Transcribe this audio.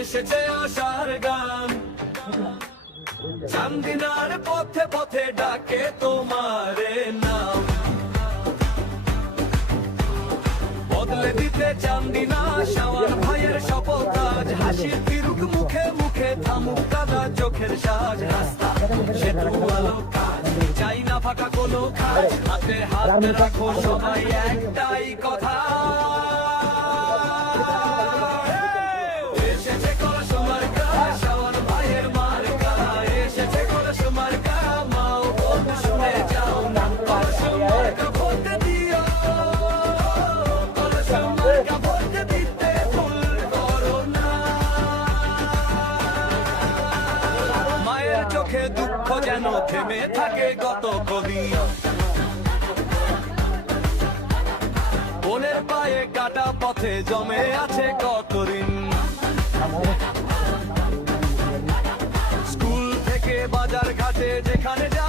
এসেছে আশার গান, চান্দিনার পথে পথে ডাকে তোমারে নাম। বদলে দিতে চান্দিনা শাওন ভাইয়ের শপথ আজ, হাসির ফিরুক মুখে মুখে, থামুক কাদা চোখের সাজ। রাস্তা সেতু আলো কাজ, চাই না ফাঁকা কোনো খাজ, হাতে হাত রাখো সবাই একটাই কথা। এসেছে কলস মার্কা, শাওন ভাইয়ের মার্কা, এসেছে কলস মার্কা, মাও বোন শুনে যাও না, কলস মার্কা ভোট দিও, কলস মার্কা ভোট দিতে ভুল করো না। মায়ের চোখে দুঃখ যেন থেমে থাকে গত কদিন, বোনের পায়ে কাটা পথে জমে আছে কত ঋণ। স্কুল থেকে বাজার ঘাটে যেখানে যা